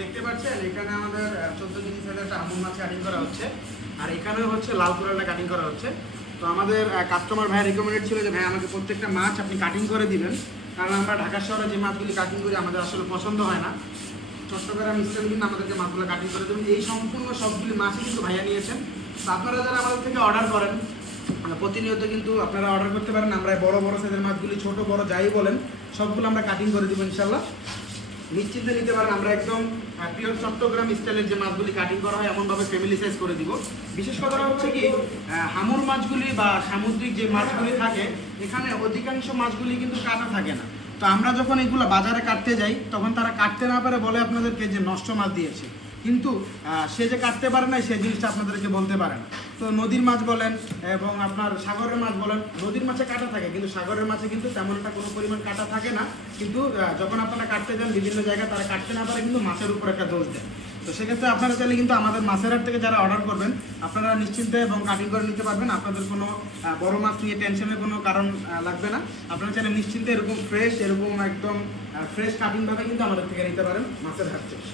দেখতে পাচ্ছেন এখানে আমাদের 14 কেজি সাইজের একটা আমুল মাছ কাটিং করা হচ্ছে, আর এখানেও হচ্ছে লাল কোরালটা কাটিং করা হচ্ছে। তো আমাদের কাস্টমার ভাই রিকমেন্ডেড ছিল যে ভাই আমাকে প্রত্যেকটা মাছ আপনি কাটিং করে দিবেন, কারণ আমরা ঢাকা শহরে যে মাছগুলি কাটিং করি আমাদের আসলে পছন্দ হয় না। চট্টগ্রাম স্টাইল কিন্তু আমাদেরকে মাছগুলো কাটিং করে দেবেন। এই সম্পূর্ণ সবগুলি মাছই কিন্তু ভাইয়া নিয়েছেন। তো আপনারা যারা আমাদের থেকে অর্ডার করেন প্রতিনিয়ত কিন্তু আপনারা অর্ডার করতে পারেন। আমরা বড় বড় সাইজের মাছগুলি ছোট বড় যাই বলেন সবগুলো আমরা কাটিং করে দেবো ইনশাল্লাহ, নিশ্চিন্তে নিতে পারেন। আমরা একদম পিওর চট্টগ্রাম স্টাইলের যে মাছগুলি কাটিং করা হয় এমনভাবে ফ্যামিলি সাইজ করে দিব। বিশেষ কথা হচ্ছে কি হামুর মাছগুলি বা সামুদ্রিক যে মাছগুলি থাকে এখানে অধিকাংশ মাছগুলি কিন্তু কাটা থাকে না। তো আমরা যখন এগুলো বাজারে কাটতে যাই তখন তারা কাটতে না পারে বলে আপনাদেরকে যে নষ্ট মাছ দিয়েছে, কিন্তু সে যে কাটতে পারে না সেই জিনিসটা আপনাদেরকে বলতে পারে না। তো নদীর মাছ বলেন এবং আপনার সাগরের মাছ বলেন, নদীর মাছে কাটা থাকে কিন্তু সাগরের মাছে কিন্তু তেমন একটা কোনো পরিমাণ কাটা থাকে না। কিন্তু যখন আপনারা কাটতে যান বিভিন্ন জায়গায় তারা কাটতে না পারে কিন্তু মাছের উপর একটা দোষ দেয়। তো সেক্ষেত্রে আপনারা চাইলে কিন্তু আমাদের মাছের হাট থেকে যারা অর্ডার করবেন আপনারা নিশ্চিন্তে এবং কাটিং করে নিতে পারবেন। আপনাদের কোনো বড় মাছ নিয়ে টেনশনের কোনো কারণ লাগবে না। আপনারা চাইলে নিশ্চিন্তে এরকম ফ্রেশ এরকম একদম ফ্রেশ কাটিংভাবে কিন্তু আমাদের থেকে নিতে পারেন মাছের হাট থেকে।